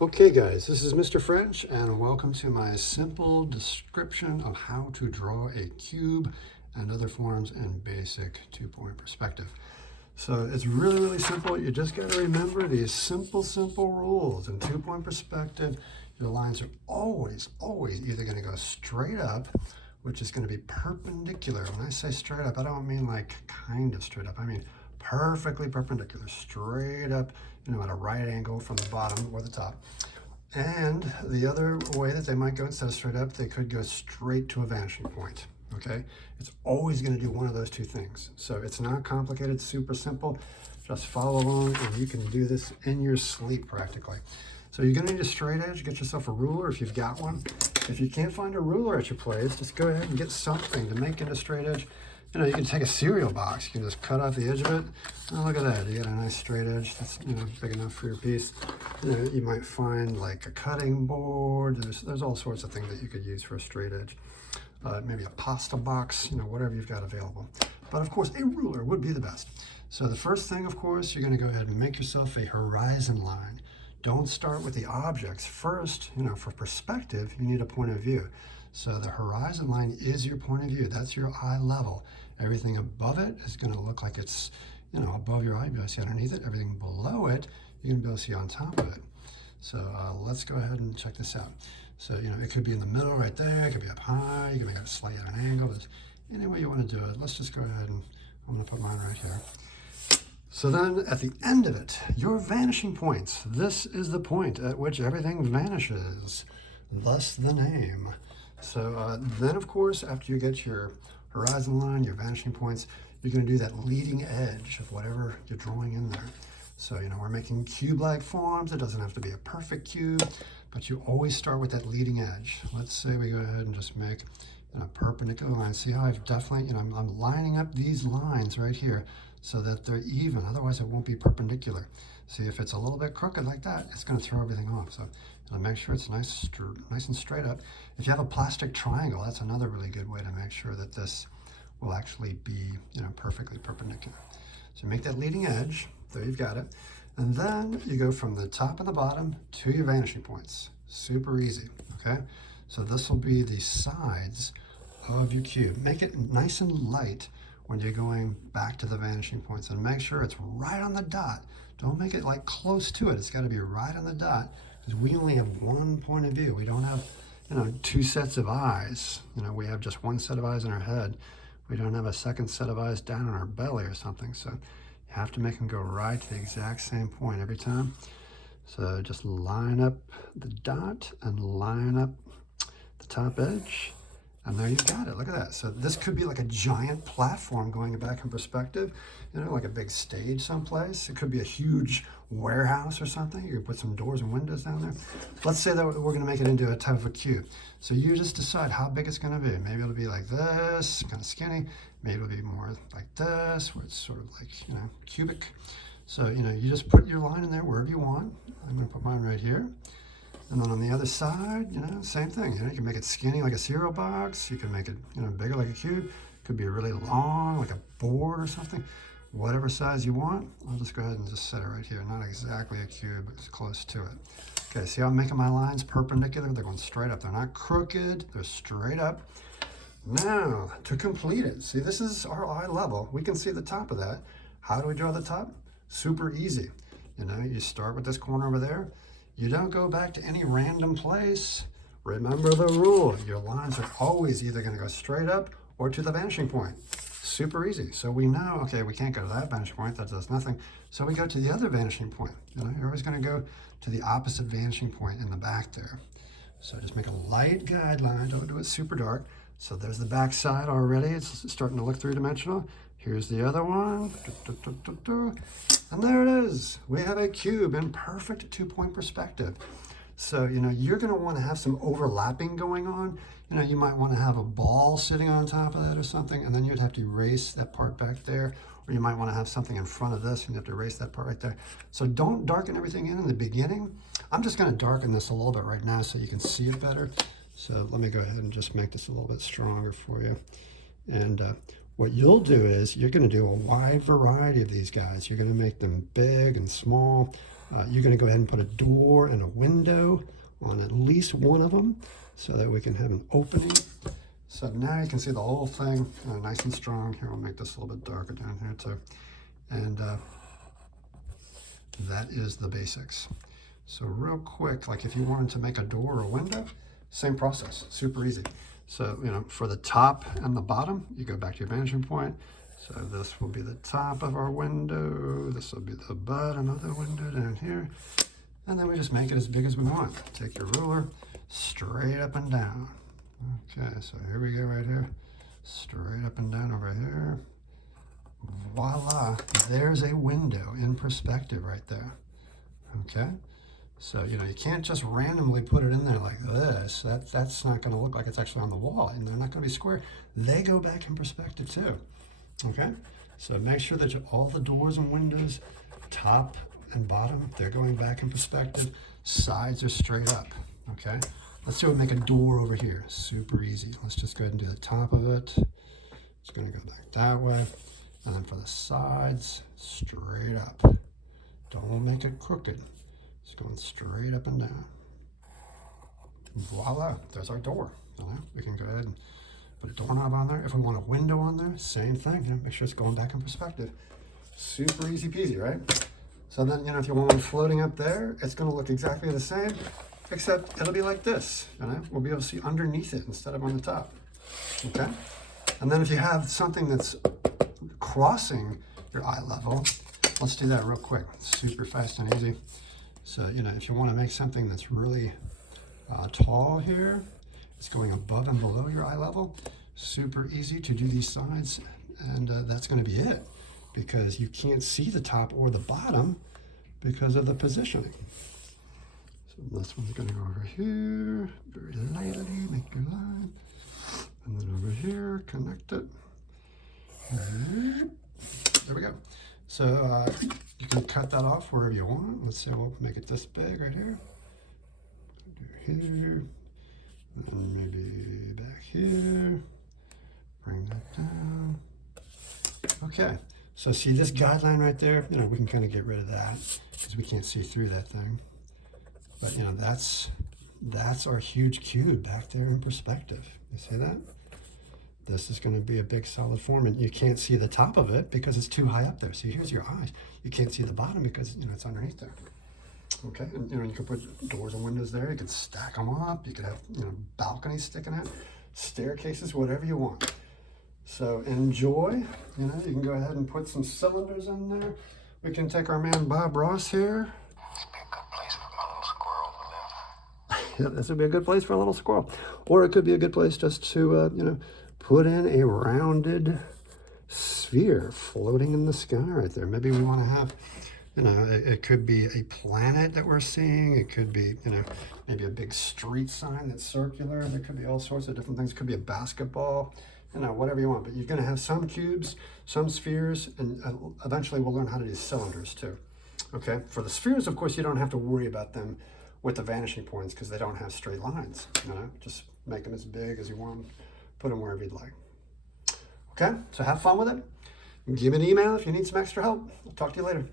Okay guys, this is Mr. French and welcome to my simple description of how to draw a cube and other forms in basic two-point perspective. So it's really simple. You just got to remember these simple rules. In two-point perspective, your lines are always either going to go straight up, which is going to be perpendicular. When I say straight up, I don't mean like kind of straight up. I mean perfectly perpendicular, straight up, at a right angle from the bottom or the top. And the other way that they might go, instead of straight up, they could go straight to a vanishing point. Okay, it's always going to do one of those two things. So it's not complicated, super simple. Just follow along and you can do this in your sleep practically. So you're going to need a straight edge. Get yourself a ruler if you've got one. If you can't find a ruler at your place, just go ahead and get something to make it a straight edge. You can take a cereal box. You can just cut off the edge of it. Oh, look at that. You got a nice straight edge. That's, big enough for your piece. You might find like a cutting board. There's all sorts of things that you could use for a straight edge. Maybe a pasta box, whatever you've got available. But of course, a ruler would be the best. So the first thing, of course, you're going to go ahead and make yourself a horizon line. Don't start with the objects. First, for perspective, you need a point of view. So the horizon line is your point of view. That's your eye level. Everything above it is going to look like it's, above your eye. You'll be able to see underneath it. Everything below it, you're going to be able to see on top of it. So let's go ahead and check this out. So, it could be in the middle right there. It could be up high. You can make it slightly at an angle. There's any way you want to do it. Let's just go ahead and I'm going to put mine right here. So then at the end of it, your vanishing points. This is the point at which everything vanishes, thus the name. So then, of course, after you get your horizon line, your vanishing points, you're going to do that leading edge of whatever you're drawing in there. So, we're making cube-like forms. It doesn't have to be a perfect cube, but you always start with that leading edge. Let's say we go ahead and just make a perpendicular line. See how I've definitely, I'm lining up these lines right here so that they're even. Otherwise, it won't be perpendicular. See, if it's a little bit crooked like that, it's going to throw everything off. So make sure it's nice and straight up. If you have a plastic triangle, that's another really good way to make sure that this will actually be, perfectly perpendicular. So make that leading edge. There, you've got it. And then you go from the top and the bottom to your vanishing points. Super easy, okay? So this will be the sides of your cube. Make it nice and light when you're going back to the vanishing points, and make sure it's right on the dot. Don't make it like close to it. It's got to be right on the dot, because we only have one point of view. We don't have, two sets of eyes. We have just one set of eyes in our head. We don't have a second set of eyes down in our belly or something. So you have to make them go right to the exact same point every time. So just line up the dot and line up the top edge. And there you've got it. Look at that. So this could be like a giant platform going back in perspective, like a big stage someplace. It could be a huge warehouse or something. You could put some doors and windows down there. Let's say that we're going to make it into a type of a cube. So you just decide how big it's going to be. Maybe it'll be like this, kind of skinny. Maybe it'll be more like this, where it's sort of like, cubic. So, you just put your line in there wherever you want. I'm going to put mine right here. And then on the other side, same thing. You can make it skinny like a cereal box. You can make it, bigger like a cube. It could be really long, like a board or something. Whatever size you want. I'll just go ahead and just set it right here. Not exactly a cube, but it's close to it. Okay, see how I'm making my lines perpendicular? They're going straight up. They're not crooked. They're straight up. Now, to complete it, see, this is our eye level. We can see the top of that. How do we draw the top? Super easy. You start with this corner over there. You don't go back to any random place. Remember the rule. Your lines are always either going to go straight up or to the vanishing point. Super easy. So we know, okay, we can't go to that vanishing point. That does nothing. So we go to the other vanishing point. You're always going to go to the opposite vanishing point in the back there. So just make a light guideline. Don't do it super dark. So there's the back side already. It's starting to look three-dimensional. Here's the other one. And there it is. We have a cube in perfect two-point perspective. So, you're going to want to have some overlapping going on. You might want to have a ball sitting on top of that or something, and then you'd have to erase that part back there. Or you might want to have something in front of this, and you have to erase that part right there. So don't darken everything in the beginning. I'm just going to darken this a little bit right now so you can see it better. So let me go ahead and just make this a little bit stronger for you. And what you'll do is you're going to do a wide variety of these guys. You're going to make them big and small. You're going to go ahead and put a door and a window on at least one of them so that we can have an opening. So now you can see the whole thing nice and strong. Here, I'll make this a little bit darker down here too. And that is the basics. So real quick, like if you wanted to make a door or a window, same process, super easy. So, you know, for the top and the bottom, you go back to your vanishing point. So this will be the top of our window. This will be the bottom of the window down here. And then we just make it as big as we want. Take your ruler, straight up and down. Okay, so here we go right here. Straight up and down over here. Voila, there's a window in perspective right there. Okay, so you know, you can't just randomly put it in there like this. That's not going to look like it's actually on the wall, and they're not going to be square. They go back in perspective too. Okay, so make sure that all the doors and windows, top and bottom, they're going back in perspective. Sides are straight up. Okay, let's do it. Make a door over here. Super easy. Let's just go ahead and do the top of it. It's going to go back that way. And then for the sides, straight up. Don't make it crooked. It's going straight up and down. Voila, there's our door. We can go ahead and put a doorknob on there. If we want a window on there, same thing. You know, make sure it's going back in perspective. Super easy peasy, right? So then, you know, if you want one floating up there, it's going to look exactly the same, except it'll be like this. You know, we'll be able to see underneath it instead of on the top. Okay? And then if you have something that's crossing your eye level, let's do that real quick. Super fast and easy. So, you know, if you want to make something that's really tall here, it's going above and below your eye level, super easy to do these sides, and that's going to be it, because you can't see the top or the bottom because of the positioning. So this one's going to go over here, very lightly, make your line, and then over here, connect it. There we go. So you can cut that off wherever you want. Let's say we'll make it this big right here. Do here, and maybe back here. Bring that down. Okay. So see this guideline right there? You know, we can kind of get rid of that because we can't see through that thing. But you know, that's our huge cube back there in perspective. You see that? This is going to be a big solid form, and you can't see the top of it because it's too high up there. See, here's your eyes. You can't see the bottom because, you know, it's underneath there. Okay, and you know, you can put doors and windows there. You can stack them up. You could have, you know, balconies sticking out, staircases, whatever you want. So enjoy. You know, you can go ahead and put some cylinders in there. We can take our man Bob Ross here. Yeah, this would be a good place for a little squirrel. Or it could be a good place just to, you know, put in a rounded sphere floating in the sky right there. Maybe we want to have, you know, it could be a planet that we're seeing. It could be, you know, maybe a big street sign that's circular. There could be all sorts of different things. It could be a basketball, you know, whatever you want. But you're going to have some cubes, some spheres, and eventually we'll learn how to do cylinders too. Okay, for the spheres, of course, you don't have to worry about them with the vanishing points because they don't have straight lines. You know, just make them as big as you want them. Put them wherever you'd like. Okay, so have fun with it. Give me an email if you need some extra help. I'll talk to you later.